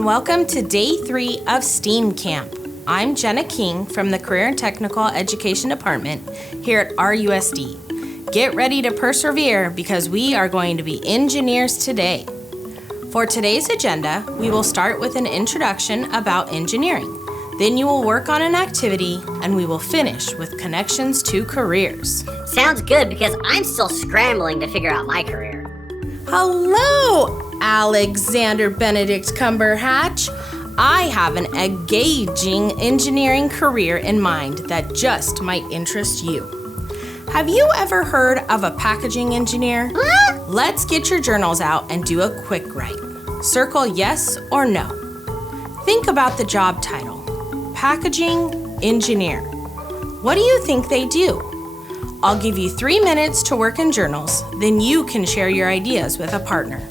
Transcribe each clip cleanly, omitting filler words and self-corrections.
and welcome to Day 3 of STEAM Camp. I'm Jenna King from the Career and Technical Education Department here at RUSD. Get ready to persevere because we are going to be engineers today. For today's agenda, we will start with an introduction about engineering. Then you will work on an activity, and we will finish with connections to careers. Sounds good because I'm still scrambling to figure out my career. Hello, Alexander Benedict Cumberhatch. I have an engaging engineering career in mind that just might interest you. Have you ever heard of a packaging engineer? Let's get your journals out and do a quick write. Circle yes or no. Think about the job title. Packaging engineer. What do you think they do? I'll give you 3 minutes to work in journals, then you can share your ideas with a partner.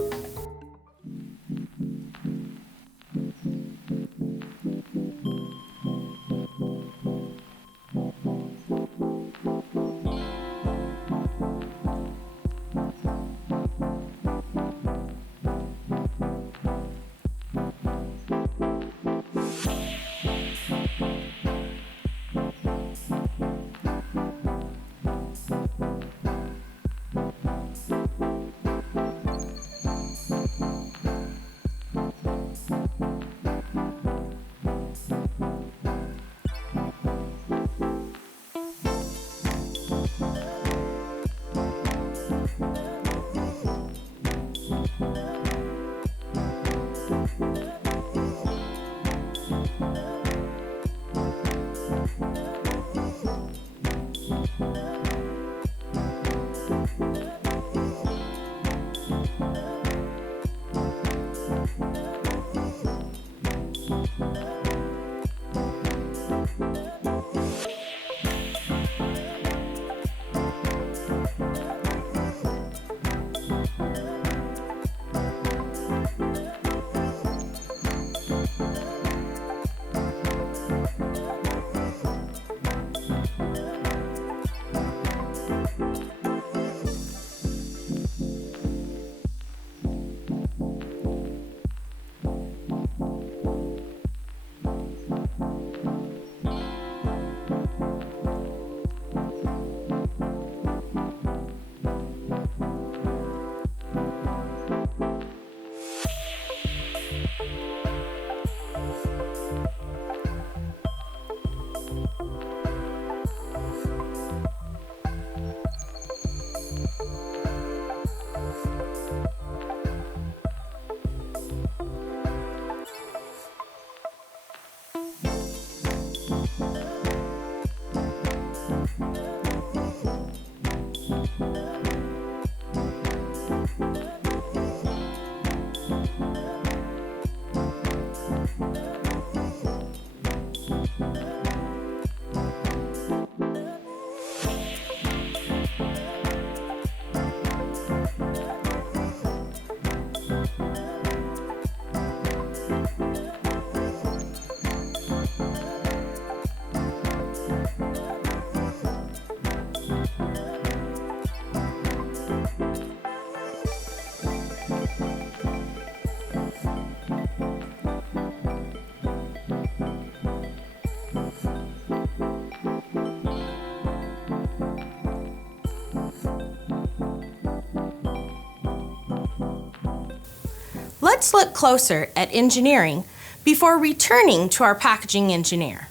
Let's look closer at engineering before returning to our packaging engineer.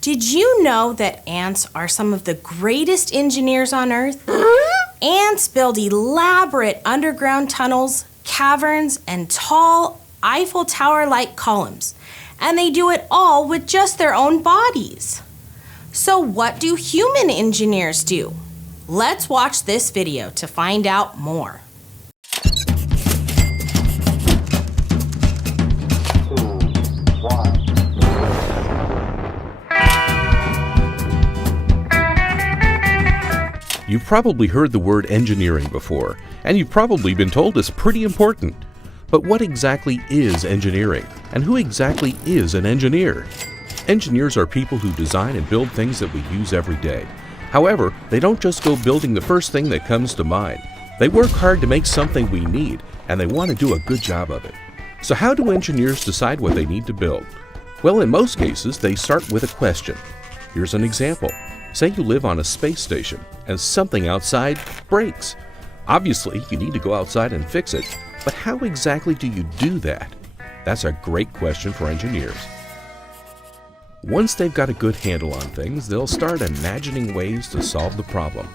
Did you know that ants are some of the greatest engineers on Earth? Ants build elaborate underground tunnels, caverns, and tall Eiffel Tower-like columns, and they do it all with just their own bodies. So what do human engineers do? Let's watch this video to find out more. You've probably heard the word engineering before, and you've probably been told it's pretty important. But what exactly is engineering, and who exactly is an engineer? Engineers are people who design and build things that we use every day. However, they don't just go building the first thing that comes to mind. They work hard to make something we need, and they want to do a good job of it. So how do engineers decide what they need to build? Well, in most cases, they start with a question. Here's an example. Say you live on a space station and something outside breaks. Obviously, you need to go outside and fix it, but how exactly do you do that? That's a great question for engineers. Once they've got a good handle on things, they'll start imagining ways to solve the problem.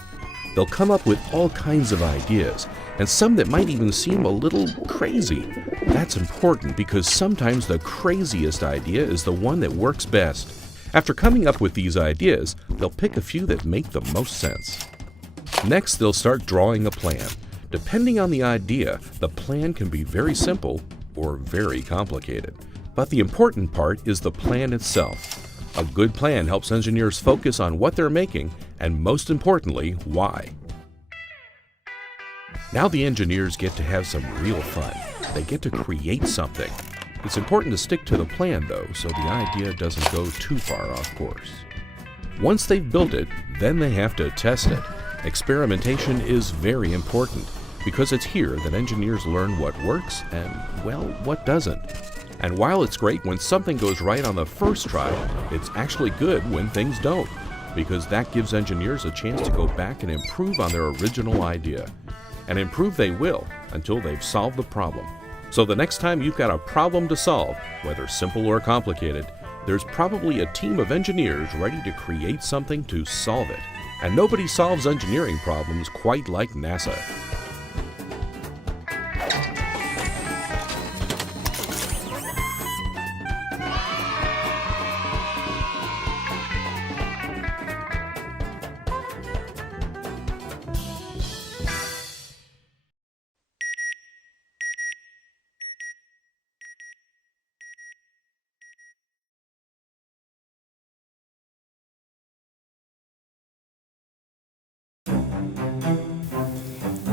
They'll come up with all kinds of ideas, and some that might even seem a little crazy. That's important because sometimes the craziest idea is the one that works best. After coming up with these ideas, they'll pick a few that make the most sense. Next, they'll start drawing a plan. Depending on the idea, the plan can be very simple or very complicated. But the important part is the plan itself. A good plan helps engineers focus on what they're making and, most importantly, why. Now the engineers get to have some real fun. They get to create something. It's important to stick to the plan, though, so the idea doesn't go too far off course. Once they've built it, then they have to test it. Experimentation is very important because it's here that engineers learn what works and, well, what doesn't. And while it's great when something goes right on the first try, it's actually good when things don't, because that gives engineers a chance to go back and improve on their original idea. And improve they will until they've solved the problem. So the next time you've got a problem to solve, whether simple or complicated, there's probably a team of engineers ready to create something to solve it. And nobody solves engineering problems quite like NASA.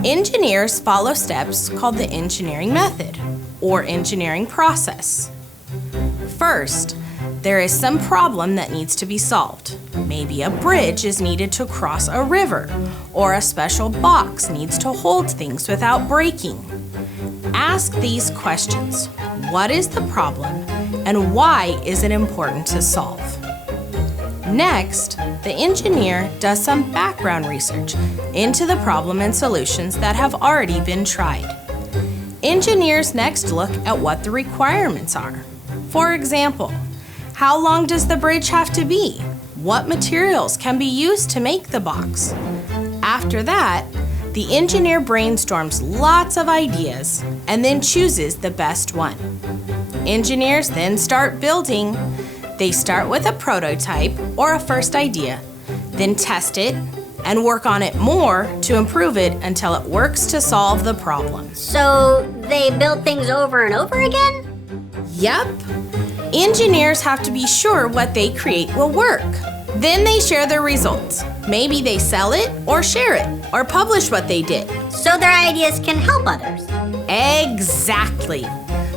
Engineers follow steps called the engineering method or engineering process. First, there is some problem that needs to be solved. Maybe a bridge is needed to cross a river, or a special box needs to hold things without breaking. Ask these questions. What is the problem, and why is it important to solve? Next, the engineer does some background research into the problem and solutions that have already been tried. Engineers next look at what the requirements are. For example, how long does the bridge have to be? What materials can be used to make the box? After that, the engineer brainstorms lots of ideas and then chooses the best one. Engineers then start building. They start with a prototype or a first idea, then test it and work on it more to improve it until it works to solve the problem. So they build things over and over again? Yep. Engineers have to be sure what they create will work. Then they share their results. Maybe they sell it or share it or publish what they did. So their ideas can help others. Exactly.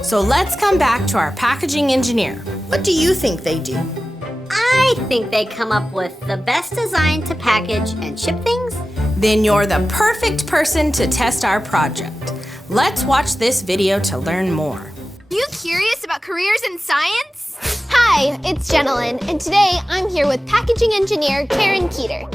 So let's come back to our packaging engineer. What do you think they do? I think they come up with the best design to package and ship things. Then you're the perfect person to test our project. Let's watch this video to learn more. Are you curious about careers in science? Hi, it's Jenilyn, and today I'm here with packaging engineer Karen Keeter.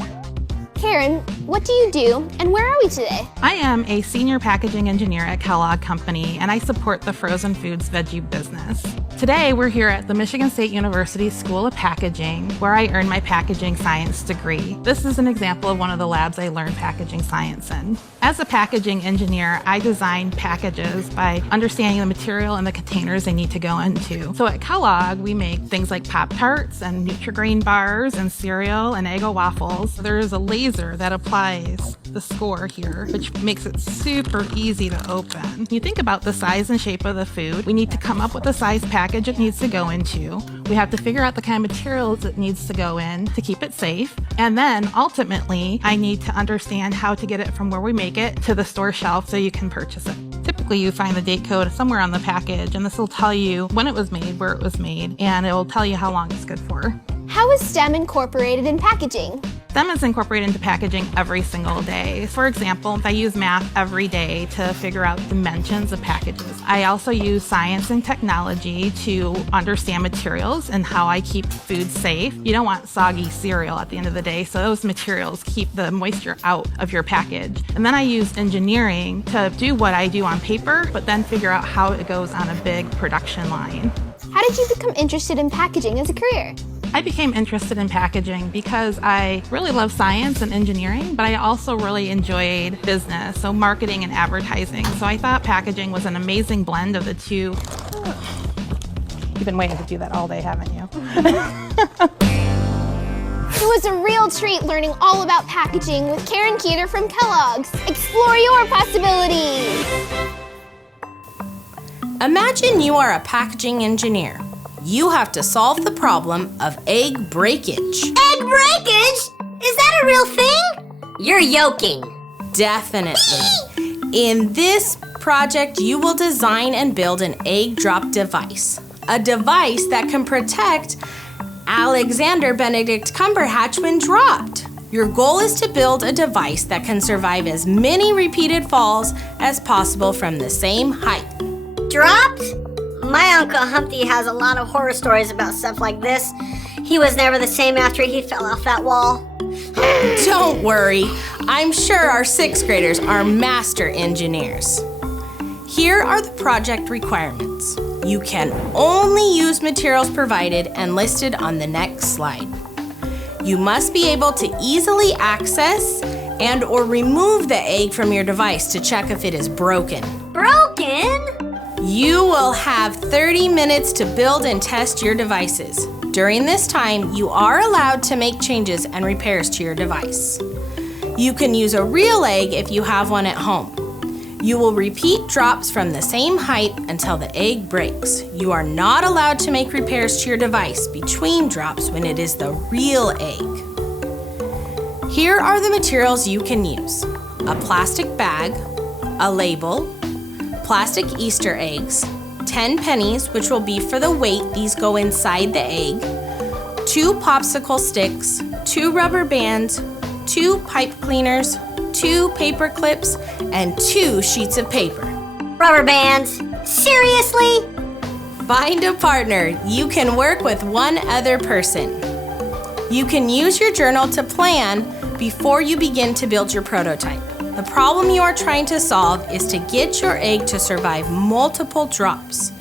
Karen, what do you do, and where are we today? I am a senior packaging engineer at Kellogg Company, and I support the frozen foods veggie business. Today, we're here at the Michigan State University School of Packaging, where I earned my packaging science degree. This is an example of one of the labs I learned packaging science in. As a packaging engineer, I design packages by understanding the material and the containers they need to go into. So at Kellogg, we make things like Pop-Tarts and Nutri-Grain bars and cereal and Eggo waffles. There is a laser that applies the score here, which makes it super easy to open. You think about the size and shape of the food. We need to come up with the size package it needs to go into. We have to figure out the kind of materials it needs to go in to keep it safe. And then ultimately, I need to understand how to get it from where we make it to the store shelf so you can purchase it. Typically, you find the date code somewhere on the package, and this will tell you when it was made, where it was made, and it will tell you how long it's good for. How is STEM incorporated in packaging? STEM is incorporated into packaging every single day. For example, I use math every day to figure out dimensions of packages. I also use science and technology to understand materials and how I keep food safe. You don't want soggy cereal at the end of the day, so those materials keep the moisture out of your package. And then I use engineering to do what I do on paper, but then figure out how it goes on a big production line. How did you become interested in packaging as a career? I became interested in packaging because I really love science and engineering, but I also really enjoyed business, so marketing and advertising. So I thought packaging was an amazing blend of the two. You've been waiting to do that all day, haven't you? It was a real treat learning all about packaging with Karen Keeter from Kellogg's. Explore your possibilities! Imagine you are a packaging engineer. You have to solve the problem of egg breakage. Egg breakage? Is that a real thing? You're yoking. Definitely. In this project, you will design and build an egg drop device. A device that can protect Alexander Benedict Cumberhatch when dropped. Your goal is to build a device that can survive as many repeated falls as possible from the same height. Dropped? My Uncle Humpty has a lot of horror stories about stuff like this. He was never the same after he fell off that wall. Don't worry. I'm sure our 6th graders are master engineers. Here are the project requirements. You can only use materials provided and listed on the next slide. You must be able to easily access and or remove the egg from your device to check if it is broken. Broken? You will have 30 minutes to build and test your devices. During this time, you are allowed to make changes and repairs to your device. You can use a real egg if you have one at home. You will repeat drops from the same height until the egg breaks. You are not allowed to make repairs to your device between drops when it is the real egg. Here are the materials you can use: a plastic bag, a label, plastic Easter eggs, 10 pennies, which will be for the weight these go inside the egg, 2 popsicle sticks, 2 rubber bands, 2 pipe cleaners, 2 paper clips, and 2 sheets of paper. Rubber bands? Seriously? Find a partner. You can work with one other person. You can use your journal to plan before you begin to build your prototype. The problem you are trying to solve is to get your egg to survive multiple drops.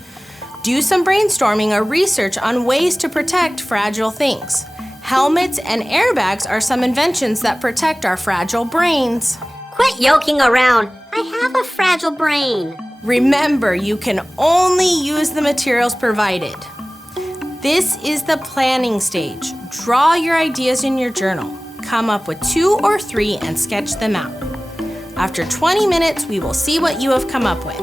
Do some brainstorming or research on ways to protect fragile things. Helmets and airbags are some inventions that protect our fragile brains. Quit yoking around. I have a fragile brain. Remember, you can only use the materials provided. This is the planning stage. Draw your ideas in your journal. Come up with 2 or 3 and sketch them out. After 20 minutes, we will see what you have come up with.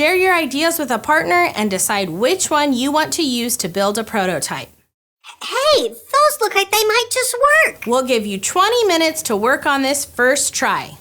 Share your ideas with a partner and decide which one you want to use to build a prototype. Hey, those look like they might just work. We'll give you 20 minutes to work on this first try.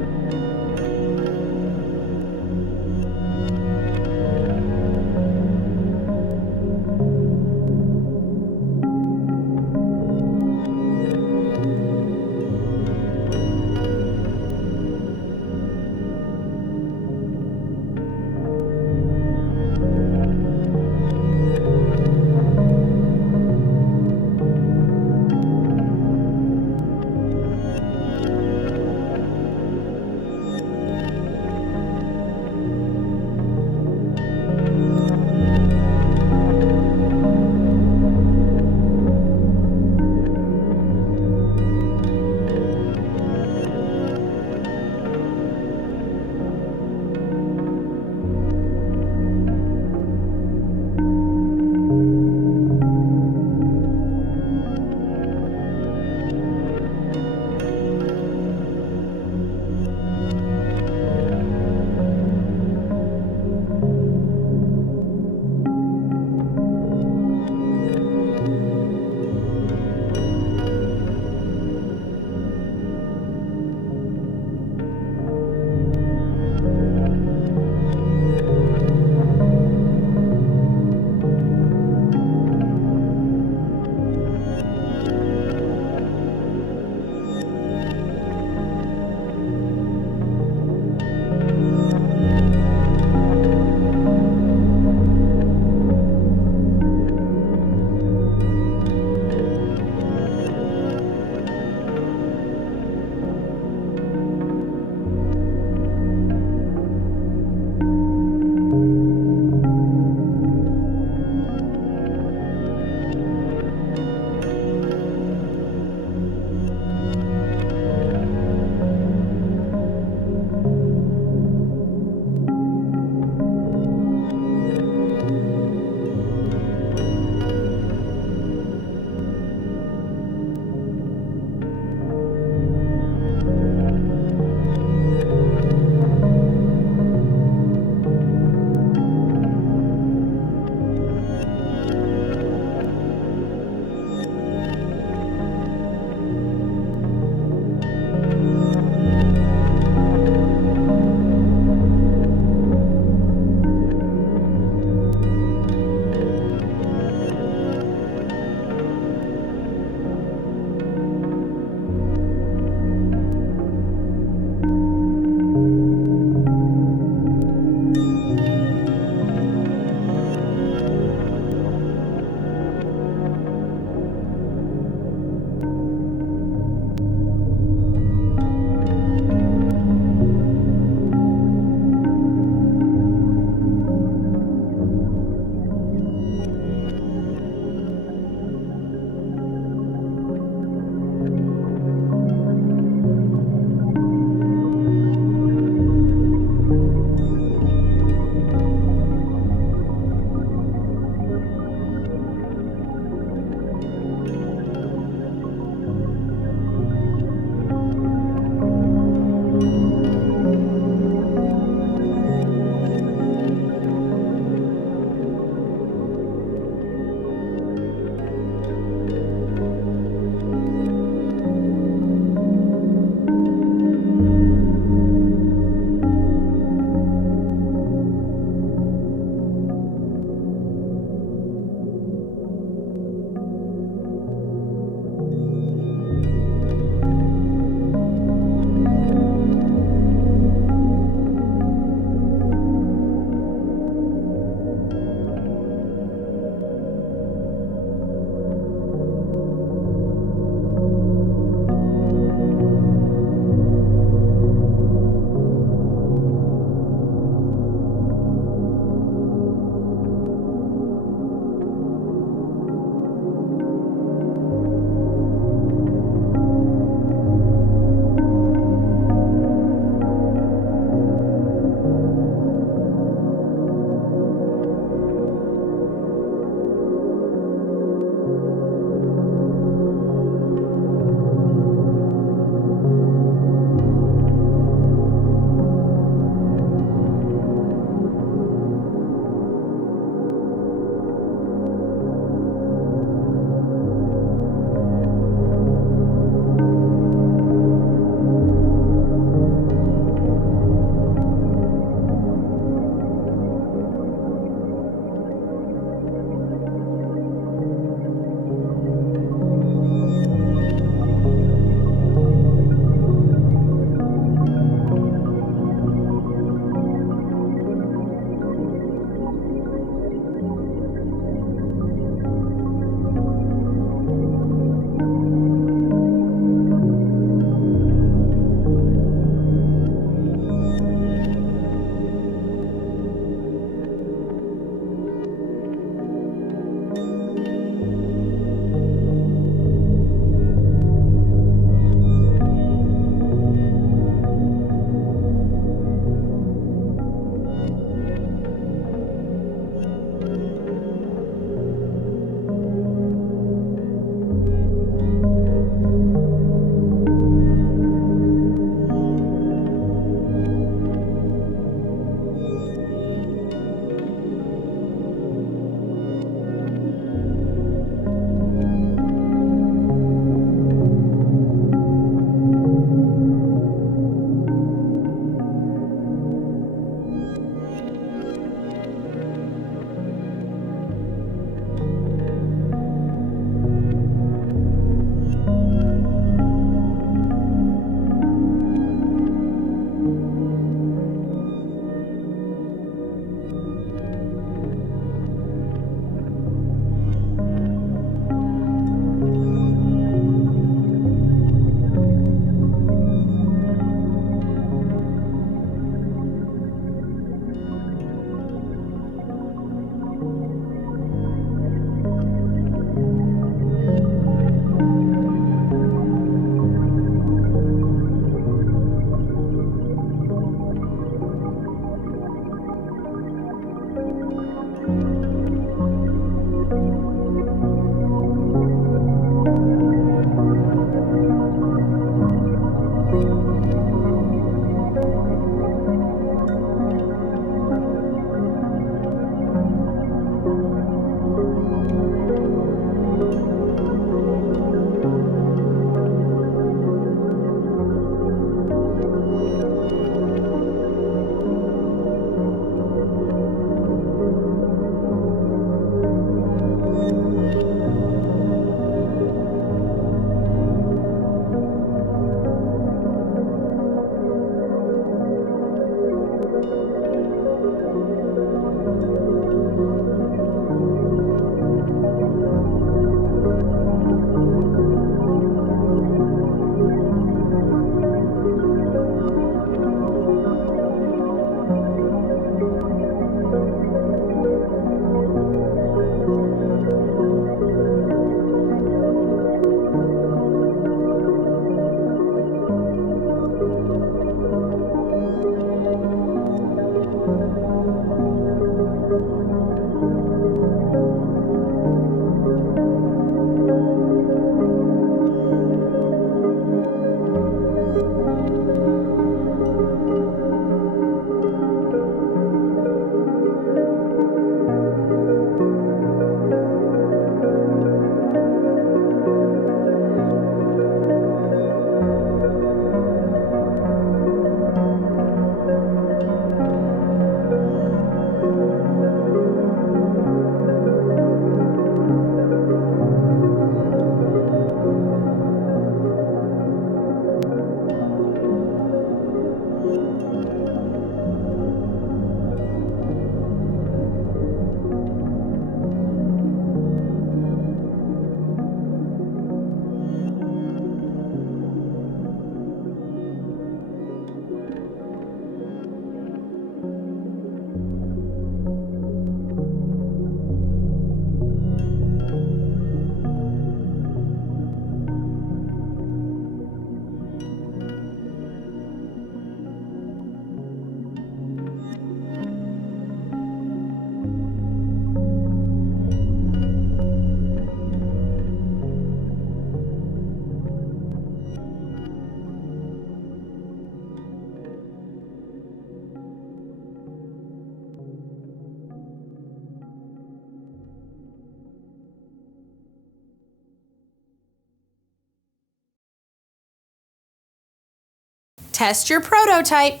Test your prototype.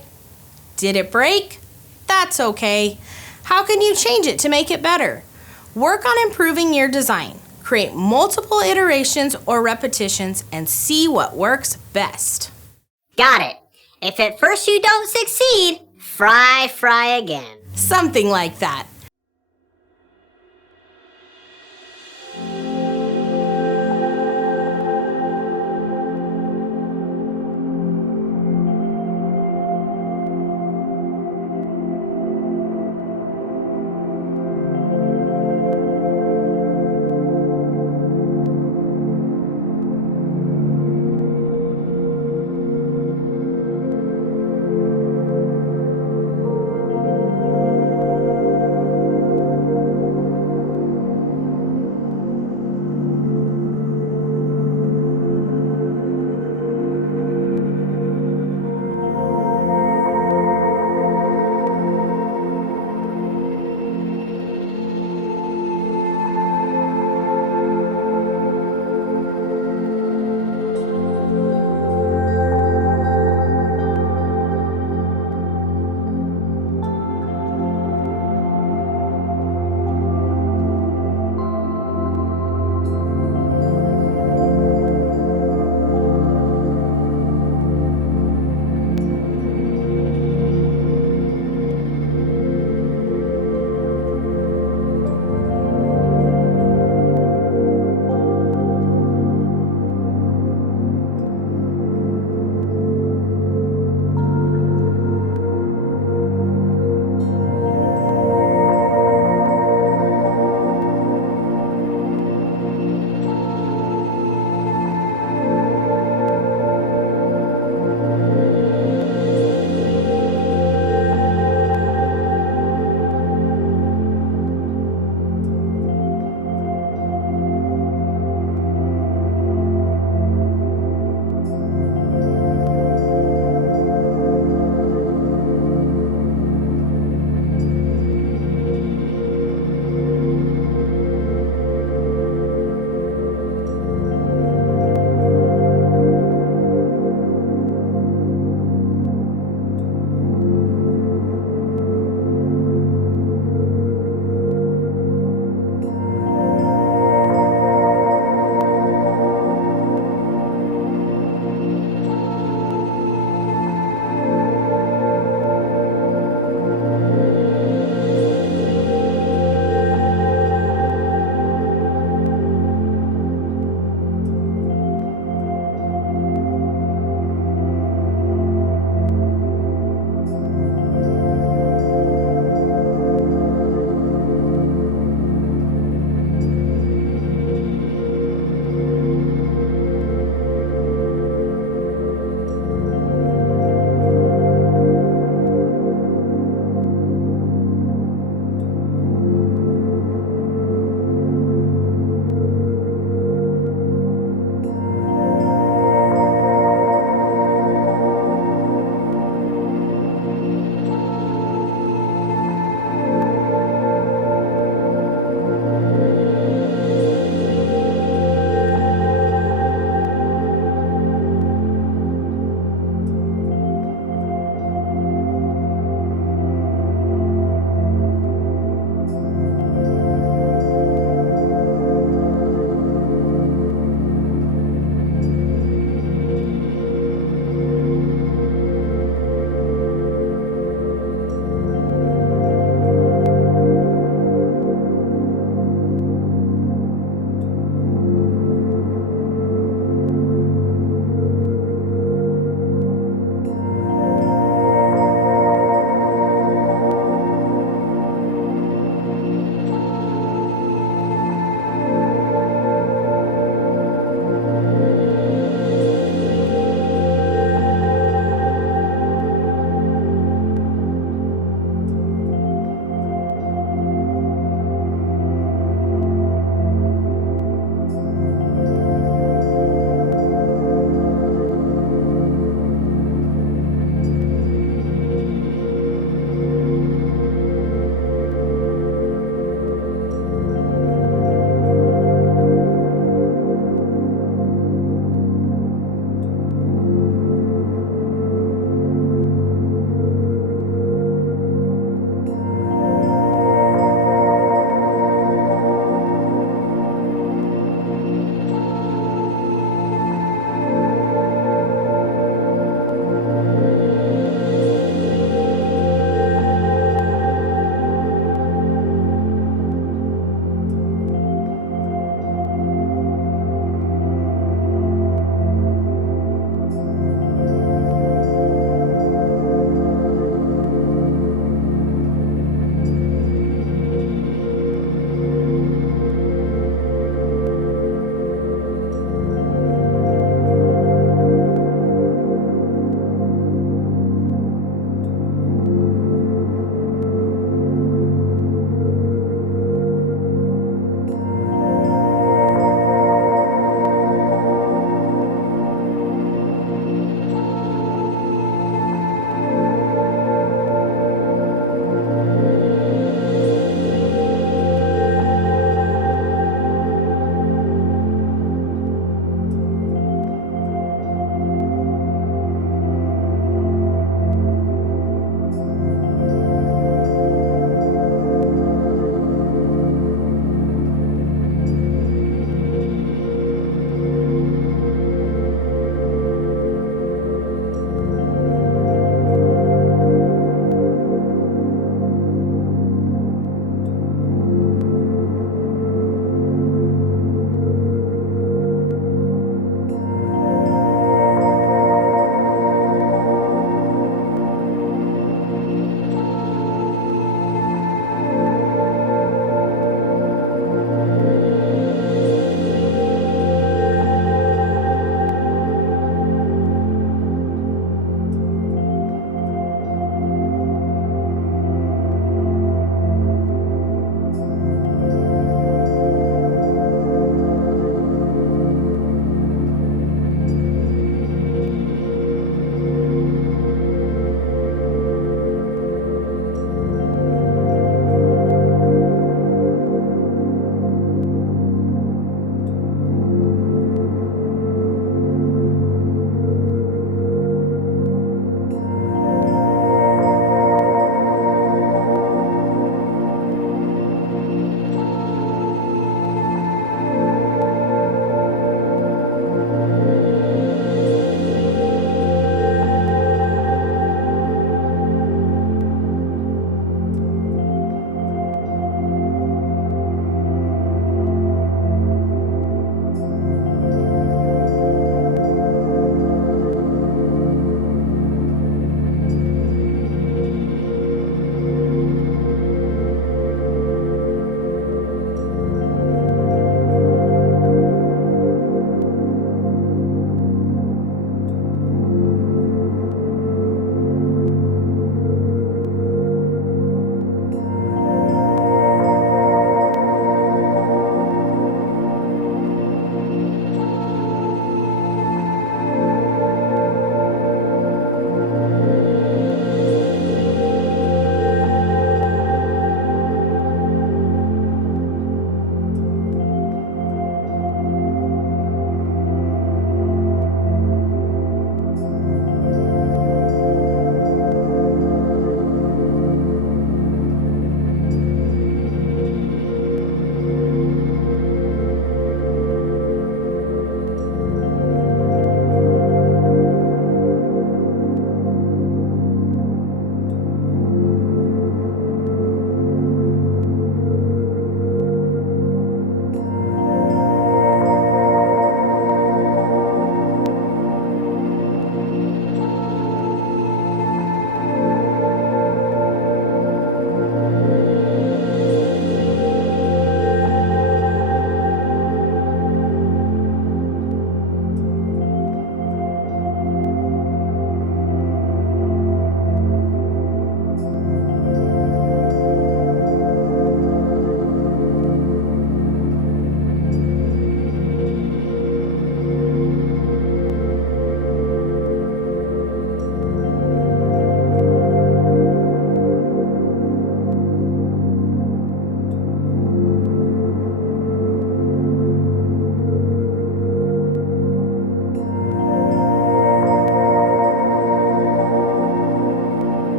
Did it break? That's okay. How can you change it to make it better? Work on improving your design. Create multiple iterations or repetitions and see what works best. Got it. If at first you don't succeed, fry again. Something like that.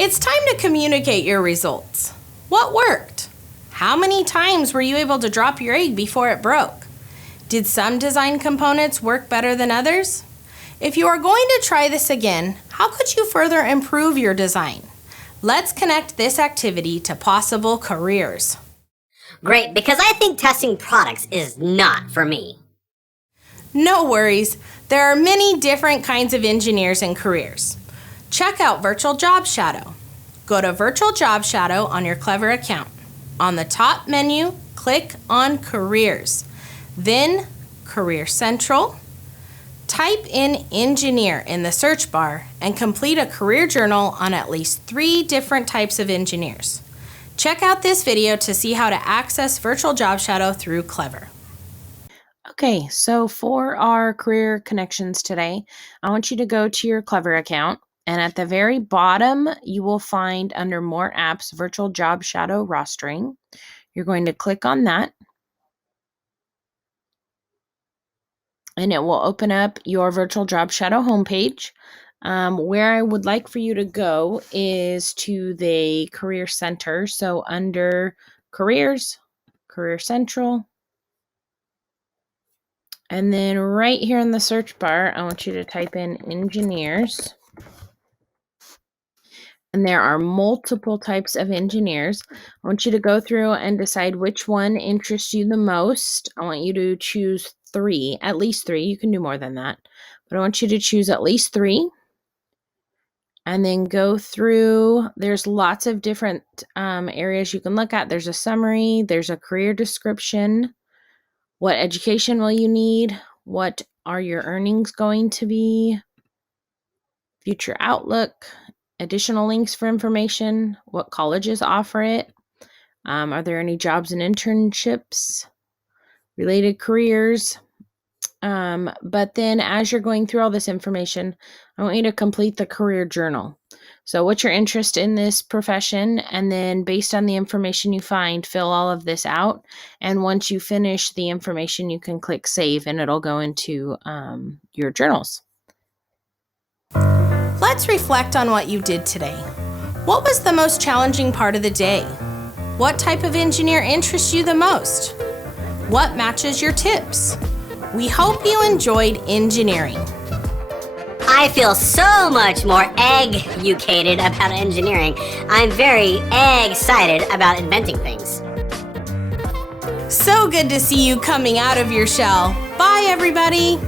It's time to communicate your results. What worked? How many times were you able to drop your egg before it broke? Did some design components work better than others? If you are going to try this again, how could you further improve your design? Let's connect this activity to possible careers. Great, because I think testing products is not for me. No worries, there are many different kinds of engineers and careers. Check out Virtual Job Shadow. Go to Virtual Job Shadow on your Clever account. On the top menu, click on Careers, then Career Central. Type in engineer in the search bar and complete a career journal on at least 3 different types of engineers. Check out this video to see how to access Virtual Job Shadow through Clever. Okay, so for our career connections today, I want you to go to your Clever account, and at the very bottom, you will find under More Apps, Virtual Job Shadow Rostering. You're going to click on that, and it will open up your Virtual Job Shadow homepage. Where I would like for you to go is to the Career Center. So under Careers, Career Central, and then right here in the search bar, I want you to type in engineers. And there are multiple types of engineers. I want you to go through and decide which one interests you the most. I want you to choose 3, at least 3. You can do more than that. But I want you to choose at least 3. And then go through. There's lots of different areas you can look at. There's a summary. There's a career description. What education will you need? What are your earnings going to be? Future outlook. Additional links for information. What colleges offer it? Are there any jobs and internships? Related careers. But then as you're going through all this information, I want you to complete the career journal. So what's your interest in this profession? And then based on the information you find, fill all of this out. And once you finish the information, you can click save and it'll go into your journals. Let's reflect on what you did today. What was the most challenging part of the day? What type of engineer interests you the most? What matches your tips? We hope you enjoyed engineering. I feel so much more egg-ucated about engineering. I'm very excited about inventing things. So good to see you coming out of your shell. Bye, everybody.